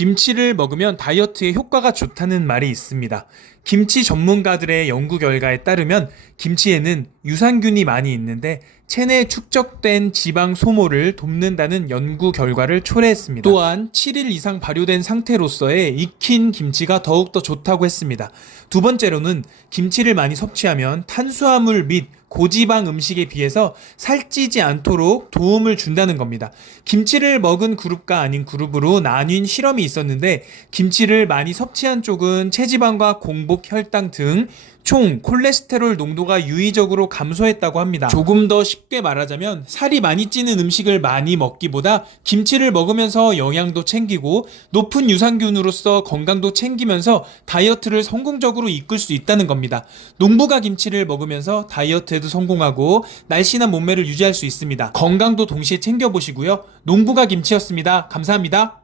김치를 먹으면 다이어트에 효과가 좋다는 말이 있습니다. 김치 전문가들의 연구 결과에 따르면 김치에는 유산균이 많이 있는데 체내에 축적된 지방 소모를 돕는다는 연구 결과를 초래했습니다. 또한 7일 이상 발효된 상태로서의 익힌 김치가 더욱더 좋다고 했습니다. 두 번째로는 김치를 많이 섭취하면 탄수화물 및 고지방 음식에 비해서 살찌지 않도록 도움을 준다는 겁니다. 김치를 먹은 그룹과 아닌 그룹으로 나뉜 실험이 있었는데 김치를 많이 섭취한 쪽은 체지방과 공복 혈당 등 총 콜레스테롤 농도가 유의적으로 감소했다고 합니다. 조금 더 쉽게 말하자면 살이 많이 찌는 음식을 많이 먹기보다 김치를 먹으면서 영양도 챙기고 높은 유산균으로서 건강도 챙기면서 다이어트를 성공적으로 이끌 수 있다는 겁니다. 농부가 김치를 먹으면서 다이어트 에도 성공하고 날씬한 몸매를 유지할 수 있습니다. 건강도 동시에 챙겨보시고요. 농부가 김치였습니다. 감사합니다.